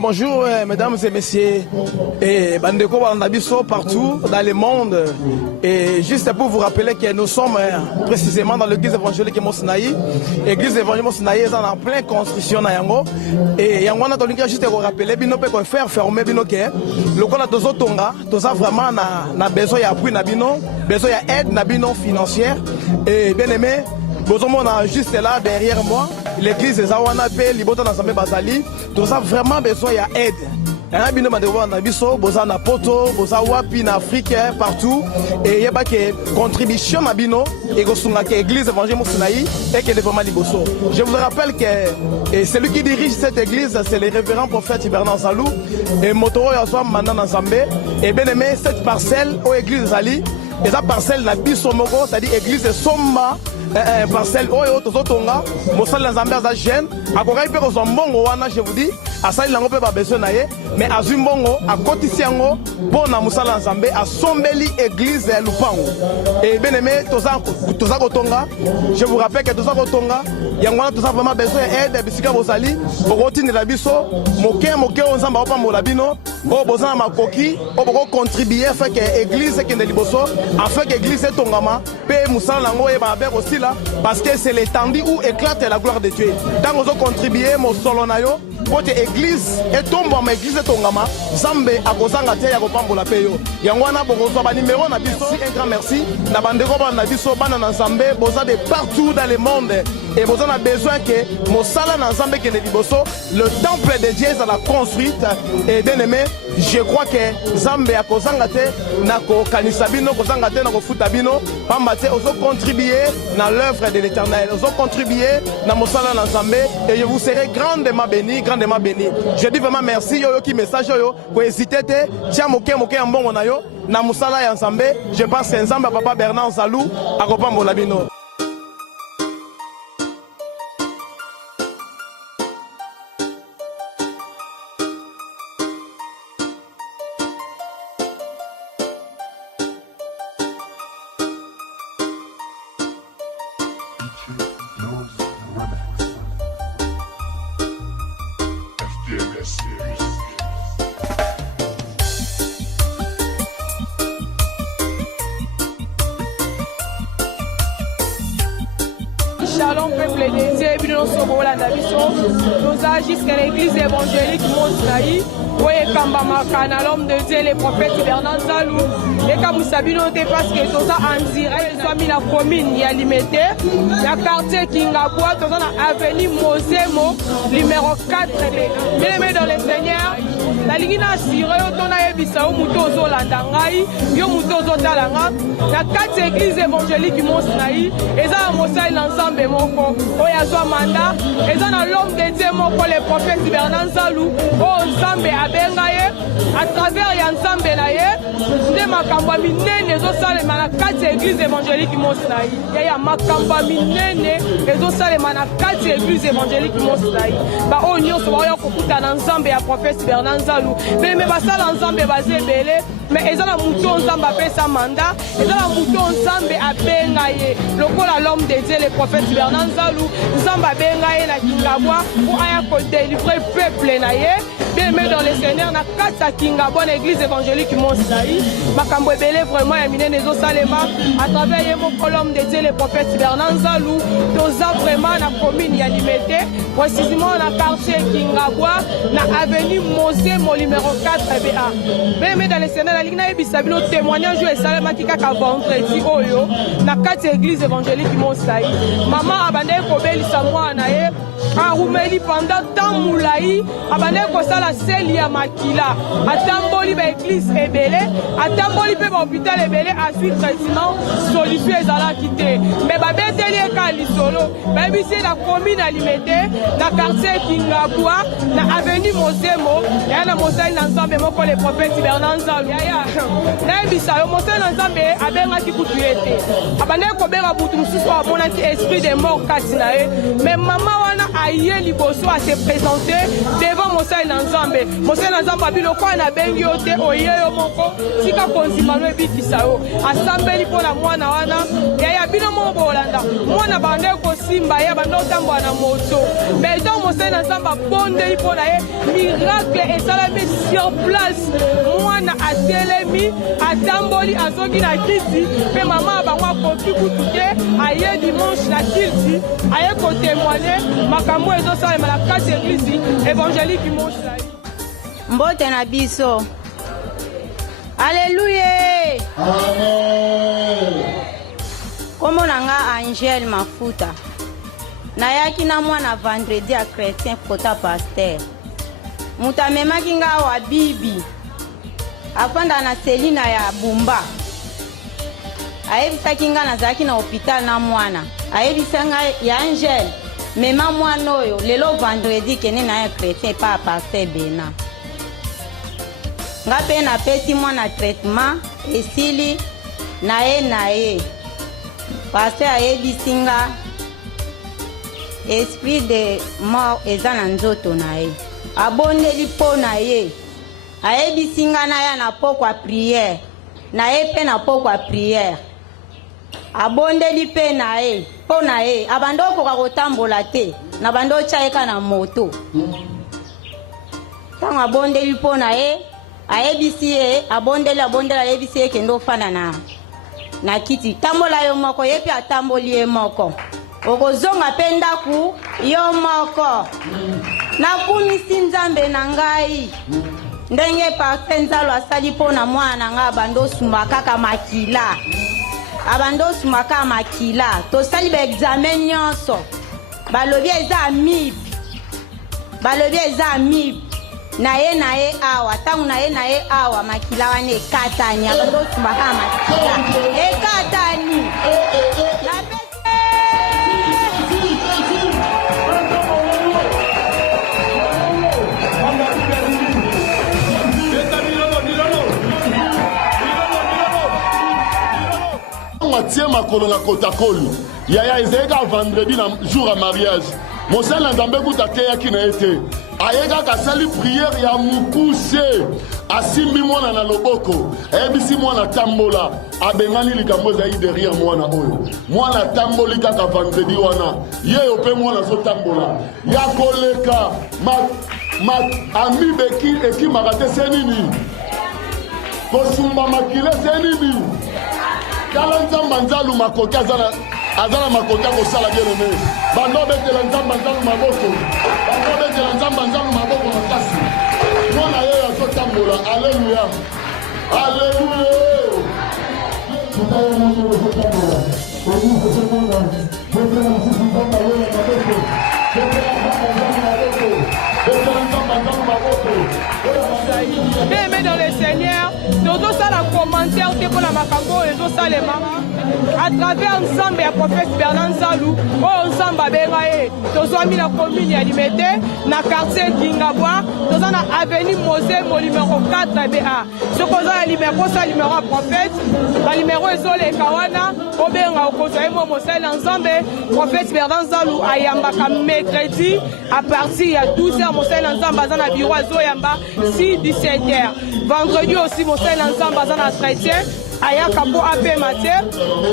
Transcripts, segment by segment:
Bonjour mesdames et messieurs et Bandeko Bandabiso partout dans le monde, et juste pour vous rappeler que nous sommes précisément dans l'église évangélique Mosinaï. L'église évangélique Mosinaï est en pleine construction na yango, et yango na tolika juste ko rappeler bino pe ko faire fermer bino ke lokola tozo tonga toza vraiment na besoin ya appui na bino, besoin ya aide na bino financière. Et bien aimé, on a juste là derrière moi l'église des Awana P, Liboto Nasambe Bazali. Nous avons vraiment besoin d'aide. Il y a des poto, wapi na Afrique, partout. Et il y a des contributions à bino et que l'église évangélique Mosinaï et que vraiment Liboso. Je vous rappelle que celui qui dirige cette église, c'est le révérend prophète Bernard Salou et Motoro Yaswa Mandan Nasambe. Et bien aimé, cette parcelle aux églises Zali, et cette parcelle na Bisomoko, c'est-à-dire église de Somba. Parcelle oyo tozotonga mosali na Nzambe aza jeune akokai pe kozwa mbongo wana, je vous dis asali nango pe ba besoin na ye, mais azwi mbongo akotisi yango mpona mosala na Nzambe asombeli église ya Lupango. Et bien aimé, toza kotonga, je vous rappelle que toza kotonga yango wana toza vraiment besoin aide bisika bozali okotindela biso moke oyo Nzambe akopambola bino oyo boza na makoki oyo bokocontribue fait que église ekende liboso afin que église etongama mpe mosala nango oyeba mabe aussi là, parce que c'est l'étendue où éclate la gloire de Dieu. Tant que vous contribuez mon solo na yo côté église et tombe ma église tongama Zambe akozanga te ya kopambola pe yo yango wana bokozwa ba numéro na biso. Un grand merci na bandeko na biso bana na Nzambe boza de partout dans le monde, et vous en avez besoin que mosala na Nzambe kende liboso, le temple de Dieu ça la construite. Et bien aimé, je crois que Zambe akozanga te na ko kanisa bino kozanga te na ko futa bino pamba te ozo contribuer na l'œuvre de l'Éternel, ozo contribuer na mosala na Nzambe, et je vous serai grandement béni, grandement béni. Je dis vraiment merci yo qui message yo ko hésiter te tia moke ya mbongo na yo na mosala ya Nzambe. Je pense que Nzambe papa Bernard Salou akopambola bino. Shalom peuple de Dieu, bino sobola na biso. Nous avons jusqu'à l'église évangélique Mosinaï, oye kamba makana l'homme de Dieu, le prophète Bernard Salou. Et comme vous savez, nous avons parce que nous avons en direct, nous avons mis la commune y a limité, la quartier Kingabwa, nous avons avenue Mosemo, numéro 4. Bien-aimés dans le Seigneur, la ligne a assuré, on a ebisa au mutozo landangai, yo mutozo talanga, la 4 église évangélique Mosinaï, et ça a mosai l'ensemble moko, oyazwa manda, et ça a l'homme de Dieu moko, le prophète Bernard Salou, ensemble abengaye, à travers l'ensemble naye, de makamba minene zo salema na 4 église évangélique Mosinaï, ya makamba minene zo salema na 4 église évangélique Mosinaï, ba o nyonso ba yo kokuta na ensemble ya prophète Bernard Salou, mais basala ensemble basé belé. Mais ils ont un mouton ensemble à sa mandat, ils ont un mouton ensemble à Bengaye. Le col à l'homme de Dieu, le prophète Bernard Salou, ensemble à Bengaye, na Kingabwa, pour aller délivrer le peuple naïe. Bien aimé dans le Seigneur, na Kata Kingabwa, l'église évangélique Mosinaï. Makambo belé vraiment yamine nezo salema à travers mon colonne de Dieu, le prophète Bernard Salou. Tous vraiment na commune ya limité, précisément na quartier Kingabwa, na avenue Mosé, mon numéro 4 BA. Bien aimé dans le Seigneur. Nos témoignages et salama qui kaka vendredi oyo na 4 église évangélique Mosinaï. Maman abande ko belisa mwana ye arumeli pendant temps moulaï abande ko sala seli ya makila atamboli ba église ebele atamboli pe ba hôpital ebele a suite traitement solution ezala kité mais ba beteli ka lisolo ba bisi la commune alimité na quartier Kingabwa na avenue Mosemo et na Mosai ensemble moko le prophète Bernard Salou. Naibisa yo mosala Nzambe abengaki kutu ete abande ko benga butu mususu abonaki esprit de mort kasi na ye, mais maman wana aye liboso a se présenter devant mosala Nzambe. Mosala Nzambe abilo kwa na bengi yo te oye yo moko sika konzima no ebikisa yo asambeli pona mwana wana ya bino mo bolanda mwana bande ko simba ya bando tambo na moto, mais donc mosala Nzambe bonde ipona ye miracle et salami sur place mwana atelemi atamboli azoki na kiti pe mama bango koki kutuke aye dimanche na kiti aye ko témoigner makambo ezosalema na kati église évangélique Mosai mbote na biso. Alléluia. Amen. Komo nanga Angel Mafuta. Nayaki na mwana vendredi a chrétien kota pasteur. Muta memaki nga wa bibi. Afanda na Selina ya Bumba. Ayebisaki nga nazalaki na hôpital na mwana. Ayebisanga ya Angel. Mema mwana oyo lelo vendredi kene na ya chrétien pa pasteur Bena. Nga pe na pesi mwana traitement esili na ye. Pasteur ayebisi nga esprit de mort eza na nzoto na ye. Abondeli po na ye. Ayebisi nga na ya na pokwa prière. Na ye pe na pokwa prière. Abondeli pe na ye. Po na ye. Abando koka kotambola te. Na bando chaika na moto. Tango abondeli po na ye. Ayebisi ye. Abondeli ayebisi ye kendo fana na kiti. Tambola yo moko. Ye pi atamboli ye moko. Okozonga pe ndaku yo moko. Nakumisi nzambe na ngai. Ndenge Pasteur Nzalo asali po na mwana nga bando sumba kaka makila. Abando sumba kaka makila. Tosali ba examen nyonso. Balobi eza MIP. Na ye awa. Tangu na ye awa makila wane ekatani. Abando sumba kaka makila. Ekatani. Tie makolo na kotakoli yaya ezeka vendredi na jour à mariage mosala nzambe kuta te yaki na ete ayeka kasali prière ya mukuse asimbi mwana na loboko ayebisi mwana tambola abengani likambo ezali derrière mwana oyo mwana tamboli kaka vendredi wana ye ope mwana azotambola ya koleka amibe ekimaka te se nini kosumba makile se nini kala nzamba nzalu makoki azala makoki akosala bien aimé bando betela nzamba nzalu maboko makasi mwana ye azotambola alleluya Bien-aimés dans le Seigneur, nous avons un commentaire pour la Makambo et nous à travers ensemble le prophète Bernard Nzalou, ensemble à Bengaé, nous avons mis la commune à Limité, dans le quartier Kingabwa, nous avons avenue Mosé, mon numéro 4 BA. Ce qu'on a le numéro, c'est le numéro prophète, le numéro est sur les Kawana, au Benga, au Kosoé, Mosé, ensemble, prophète Bernard Nzalou, à Yambaka, mercredi, à partir de 12h, Mosé, ensemble, dans le bureau à Zoyamba, 6-17h. Vendredi aussi, Mosé, ensemble, dans le chrétien. Ayaka po ape mate,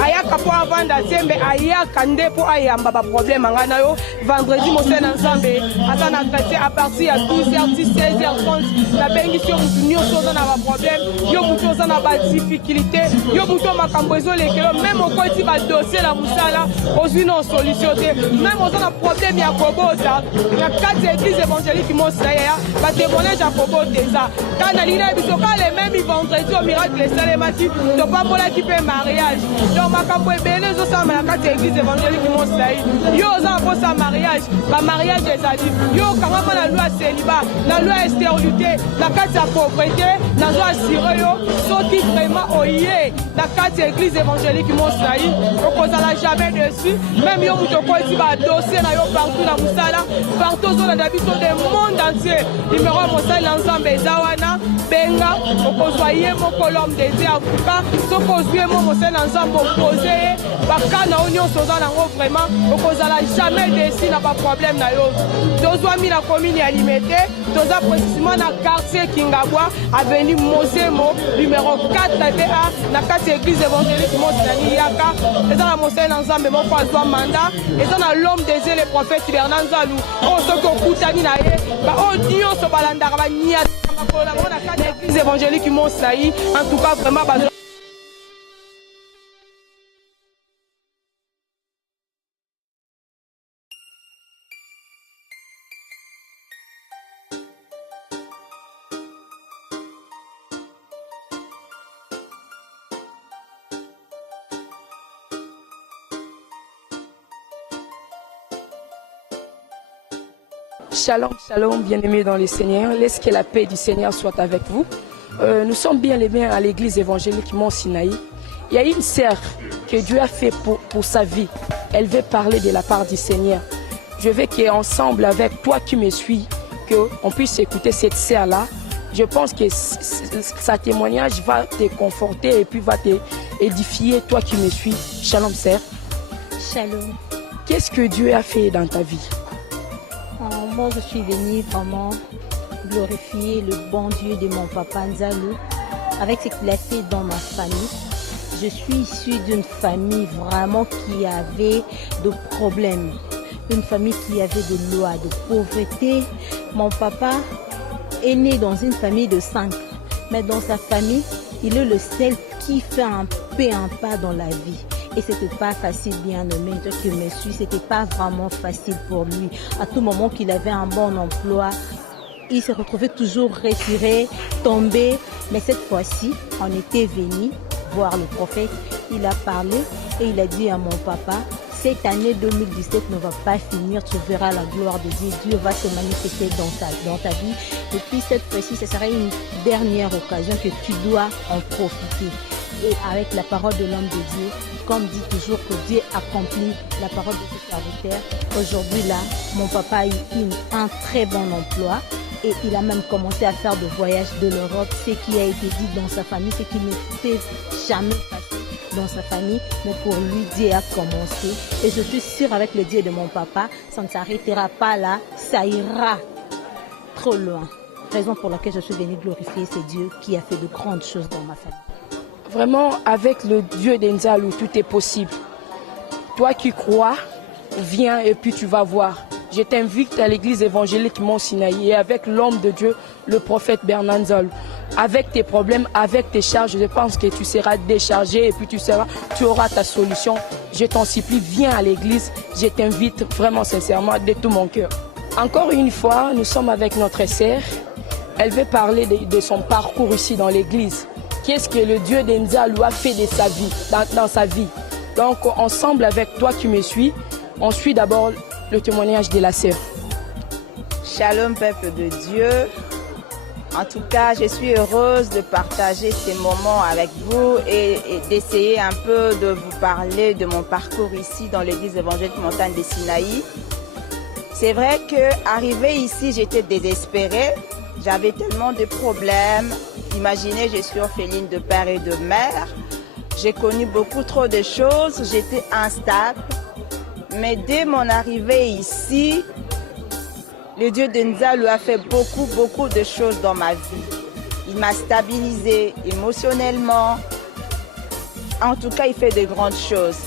ayaka po avanda tembe, ayaka nde po ayamba ba problème ngana yo. Vendredi mosel ensemble, atana traité à partir à 12h, 16h30. La bénédiction nous sommes na ba problème, yo muto za na ba difficulté, yo muto makambozo lekelo même au côté ba dossier la musala, aussi non solution te. Même on a problème ya kobota, na quatre églises évangéliques Mosai ya, ba témoignage à kobota ça. Kana lina bisoka les mêmes vendredi au miracle les salemati. Donc pas pour qui fait mariage. Donc ma campo est belle, je sens ma carte église évangélique Mosai. Yo za pour sa mariage, ma mariage des adultes. Yo quand la loi célibat, la loi stérilité, la carte de pauvreté, la loi assurée yo, ceux qui vraiment oyé, la carte église évangélique Mosai. On cause la jamais dessus. Même yo mutoko ici va dossier na yo partout na musala, partout dans la habitude du monde entier. Numéro Mosai l'ensemble zawana, benga okozwa ye moko l'homme de Dieu avocat soki ozwi ye mo mosala nzambe opose ye bakana oyo nyonso oza nango vraiment okozala jamais déçu na baproblème na yo. Tozwami na commune ya Limete, toza précisément na quartier Kingabwa avenue Mosemo numéro 4 A na kati église évangélique Mosinani Yaka. Eza na mosala nzambe moko azwa mandat, eza na l'homme de Dieu le prophète Bernard Nzalou oyo soki okutani na ye baoyo nyonso balandaka banyata makolo nango na kati église évangélique Mosinani. En tout cas vraiment bazo. Shalom, shalom, bien-aimés dans le Seigneur. Laisse que la paix du Seigneur soit avec vous. Nous sommes bien les biens à l'église évangélique Mont Sinaï. Il y a une sœur que Dieu a fait pour sa vie. Elle veut parler de la part du Seigneur. Je veux qu'ensemble avec toi qui me suis, qu'on puisse écouter cette sœur-là. Je pense que sa témoignage va te conforter et puis va te édifier, toi qui me suis. Shalom, sœur. Shalom. Qu'est-ce que Dieu a fait dans ta vie? Moi, je suis venue vraiment glorifier le bon Dieu de mon papa Nzalou avec ce qu'il a fait dans ma famille. Je suis issue d'une famille vraiment qui avait de problèmes, une famille qui avait de lois, de pauvreté. Mon papa est né dans une famille de 5, mais dans sa famille, il est le seul qui fait un pas dans la vie. Et c'était pas facile, bien nommé, toi qui me suis, c'était pas vraiment facile pour lui. À tout moment qu'il avait un bon emploi, il se retrouvait toujours retiré, tombé. Mais cette fois-ci, on était venu voir le prophète. Il a parlé et il a dit à mon papa, cette année 2017 ne va pas finir, tu verras la gloire de Dieu. Dieu va se manifester dans ta vie. Et puis cette fois-ci, ce sera une dernière occasion que tu dois en profiter. Et avec la parole de l'homme de Dieu, comme dit toujours que Dieu accomplit la parole de ses serviteurs. Aujourd'hui là, mon papa a eu un très bon emploi et il a même commencé à faire des voyages de l'Europe. Ce qui a été dit dans sa famille, ce qui ne s'est jamais passé dans sa famille, mais pour lui, Dieu a commencé. Et je suis sûre avec le Dieu de mon papa, ça ne s'arrêtera pas là, ça ira trop loin. Raison pour laquelle je suis venue glorifier ce Dieu qui a fait de grandes choses dans ma famille. Vraiment, avec le Dieu d'Nzalou, tout est possible. Toi qui crois, viens et puis tu vas voir. Je t'invite à l'église évangélique Mont Sinaï et avec l'homme de Dieu, le prophète Bernard Nzalou. Avec tes problèmes, avec tes charges, je pense que tu seras déchargé et puis tu auras ta solution. Je t'en supplie, viens à l'église. Je t'invite vraiment sincèrement de tout mon cœur. Encore une fois, nous sommes avec notre sœur. Elle veut parler de son parcours ici dans l'église. Qu'est-ce que le Dieu d'Nzalou a fait de sa vie, dans sa vie. Donc, ensemble avec toi qui me suis, on suit d'abord le témoignage de la sœur. Shalom, peuple de Dieu. En tout cas, je suis heureuse de partager ces moments avec vous et d'essayer un peu de vous parler de mon parcours ici dans l'église évangélique Montagne de Sinaï. C'est vrai qu'arrivée ici, j'étais désespérée. J'avais tellement de problèmes. Imaginez, je suis orpheline de père et de mère. J'ai connu beaucoup trop de choses. J'étais instable. Mais dès mon arrivée ici, le Dieu de Nzalou a fait beaucoup de choses dans ma vie. Il m'a stabilisée émotionnellement. En tout cas, il fait de grandes choses.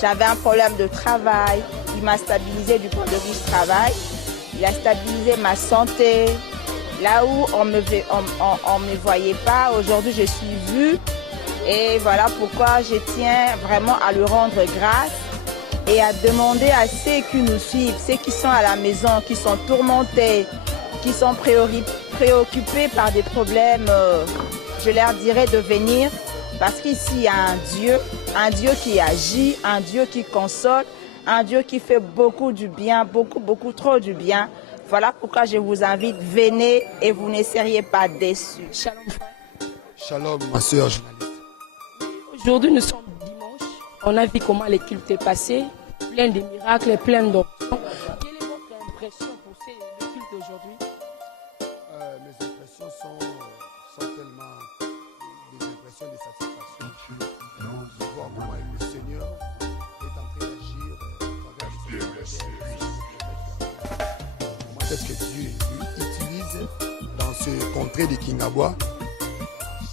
J'avais un problème de travail. Il m'a stabilisée du point de vue du travail. Il a stabilisé ma santé. Là où on me voyait pas, aujourd'hui je suis vue. Et voilà pourquoi je tiens vraiment à lui rendre grâce et à demander à ceux qui nous suivent, ceux qui sont à la maison, qui sont tourmentés, qui sont préoccupés par des problèmes, je leur dirais de venir parce qu'ici il y a un Dieu qui agit, un Dieu qui console, un Dieu qui fait beaucoup du bien, beaucoup trop du bien. Voilà pourquoi je vous invite, venez et vous ne seriez pas déçus. Shalom. Shalom, ma soeur journaliste. Aujourd'hui, nous sommes dimanche. On a vu comment les cultes est passé, plein de miracles, plein d'options. Quelle est votre impression pour le culte d'aujourd'hui? Mes impressions sont prophète que Dieu lui utilise dans ce contrée de Kingabwa.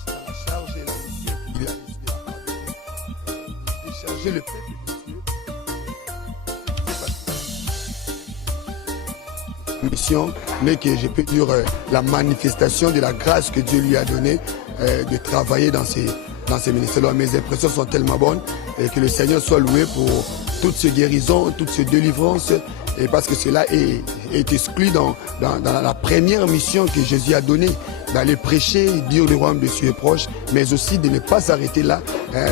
La charge et la mission qu'il a reçue de la part de Dieu, de charger le peuple de Dieu. Mission, mais que je peux dire la manifestation de la grâce que Dieu lui a donnée de travailler dans ces ministères. Mes impressions sont tellement bonnes et que le Seigneur soit loué pour toutes ces guérisons, toutes ces délivrances, et parce que cela est exclu dans la première mission que Jésus a donnée, d'aller prêcher, dire le royaume de Dieu est proche, mais aussi de ne pas s'arrêter là,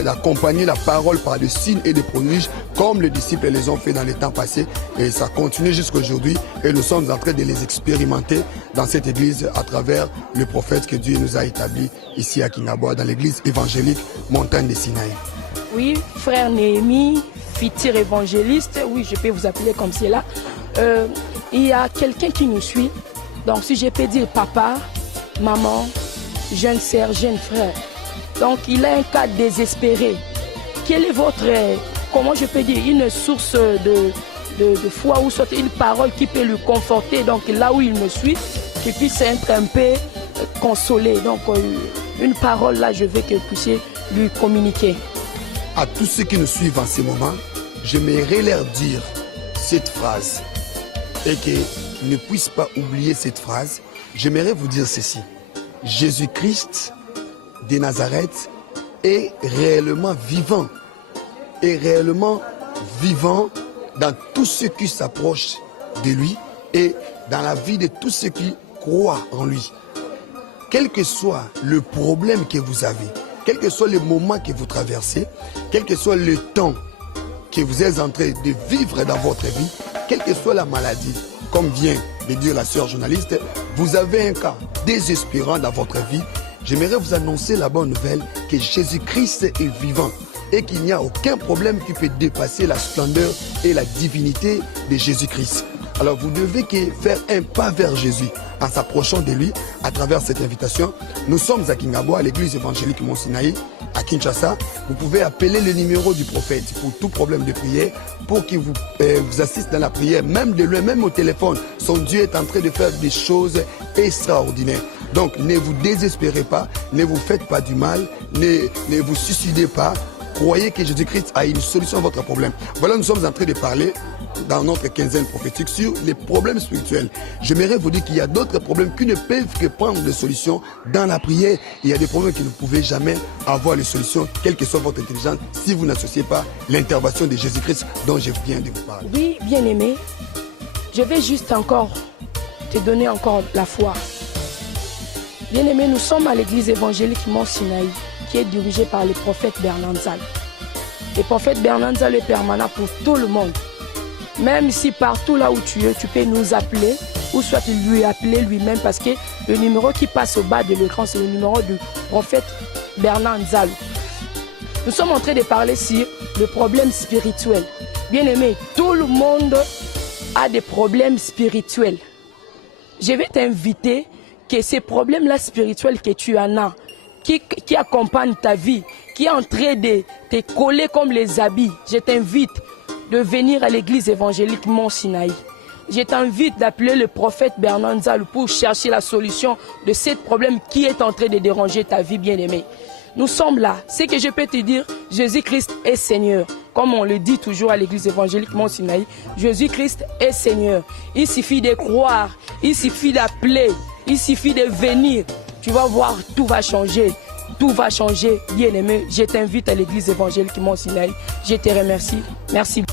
d'accompagner la parole par des signes et des prodiges, comme les disciples les ont fait dans les temps passés, et ça continue jusqu'à aujourd'hui, et nous sommes en train de les expérimenter dans cette église à travers le prophète que Dieu nous a établi ici à Kingabwa, dans l'église évangélique Montagne de Sinaï. Oui, frère Néhémie, futur évangéliste, oui, je peux vous appeler comme cela. Il y a quelqu'un qui nous suit, donc si je peux dire papa, maman, jeune sœur, jeune frère. Donc il a un cas désespéré. Quelle est votre, comment je peux dire, une source de foi ou soit une parole qui peut le conforter, donc là où il me suit, qu'il puisse être un peu consolé. Donc une parole là, je veux que vous puissiez lui communiquer. À tous ceux qui nous suivent en ce moment, j'aimerais leur dire cette phrase et qu'ils ne puissent pas oublier cette phrase. J'aimerais vous dire ceci. Jésus-Christ de Nazareth est réellement vivant. Est réellement vivant dans tout ce qui s'approche de lui et dans la vie de tous ceux qui croient en lui. Quel que soit le problème que vous avez, quel que soit le moment que vous traversez, quel que soit le temps que vous êtes en train de vivre dans votre vie, quelle que soit la maladie, comme vient de dire la sœur journaliste, vous avez un cas désespérant dans votre vie. J'aimerais vous annoncer la bonne nouvelle que Jésus-Christ est vivant et qu'il n'y a aucun problème qui peut dépasser la splendeur et la divinité de Jésus-Christ. Alors vous devez faire un pas vers Jésus en s'approchant de lui à travers cette invitation. Nous sommes à Kingabwa, à l'église évangélique Mont Sinaï, à Kinshasa. Vous pouvez appeler le numéro du prophète pour tout problème de prière, pour qu'il vous assiste dans la prière, même de lui, même au téléphone. Son Dieu est en train de faire des choses extraordinaires. Donc ne vous désespérez pas, ne vous faites pas du mal, ne vous suicidez pas. Croyez que Jésus-Christ a une solution à votre problème. Voilà, nous sommes en train de parler dans notre quinzaine prophétique sur les problèmes spirituels. J'aimerais vous dire qu'il y a d'autres problèmes qui ne peuvent que prendre des solutions dans la prière. Il y a des problèmes que vous ne pouvez jamais avoir les solutions, quelle que soit votre intelligence, si vous n'associez pas l'intervention de Jésus-Christ dont je viens de vous parler. Oui, bien-aimé, je vais juste encore te donner encore la foi. Bien-aimé, nous sommes à l'église évangélique Mont Sinaï, qui est dirigée par le prophète Bernard Nzal. Le prophète Bernard Nzal est permanent pour tout le monde. Même si partout là où tu es, tu peux nous appeler ou soit lui appeler lui-même parce que le numéro qui passe au bas de l'écran, c'est le numéro du prophète Bernard Nzal. Nous sommes en train de parler sur le problème spirituel. Bien aimé, tout le monde a des problèmes spirituels. Je vais t'inviter que ces problèmes-là spirituels que tu en as, qui accompagnent ta vie, qui est en train de te coller comme les habits, je t'invite de venir à l'église évangélique Mont Sinaï. Je t'invite d'appeler le prophète Bernard Nzal pour chercher la solution de ce problème qui est en train de déranger ta vie bien-aimée. Nous sommes là. Ce que je peux te dire, Jésus-Christ est Seigneur. Comme on le dit toujours à l'église évangélique Mont Sinaï, Jésus-Christ est Seigneur. Il suffit de croire, il suffit d'appeler, il suffit de venir. Tu vas voir, tout va changer. Tout va changer, bien-aimé. Je t'invite à l'église évangélique Mont Sinaï. Je te remercie. Merci.